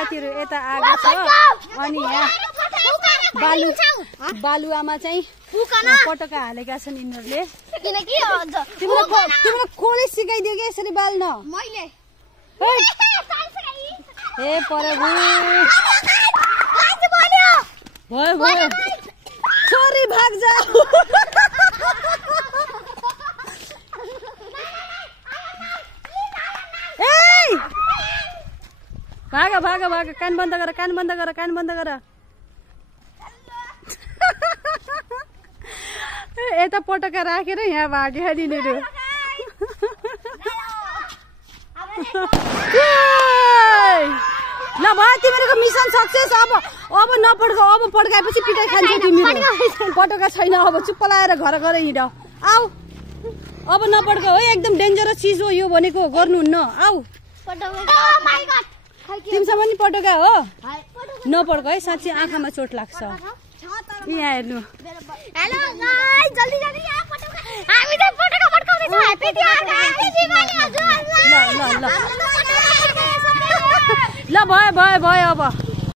साथीहरु यता आएको छ अनि यहाँ बालुवामा चाहिँ पटका हालेका छन् यिनीहरुले किनकि तिमीले कोले सिकाइदियो के यसरी बाल्न मैले हे प्रभु भयो छोरी भाग जा भाग कान बन्द गर यता पटका राखेर यहाँ भाग्यो दिनेहरू ल भयो तिमीहरूको मिसन सक्सेस अब नपड्काऊ अब पड्काएपछि पिटाइ खान्छ तिमीहरू पटका छैन अब चुप्प लाएर घर हिँड आऊ अब नपड्काऊ है एकदम डेन्जरस चिज हो यो भनेको गर्नुहुन्न आऊ तिमीसँग नि पटका हो नपड्काऊ है साँच्चै आँखामा चोट लाग्छ यहाँ हेर्नु हेलो गाइस जल्दी यहाँ पटका हामी त पटका पड्काउँदै छौ ह्यापी दिवाली हजुर ल भयो अब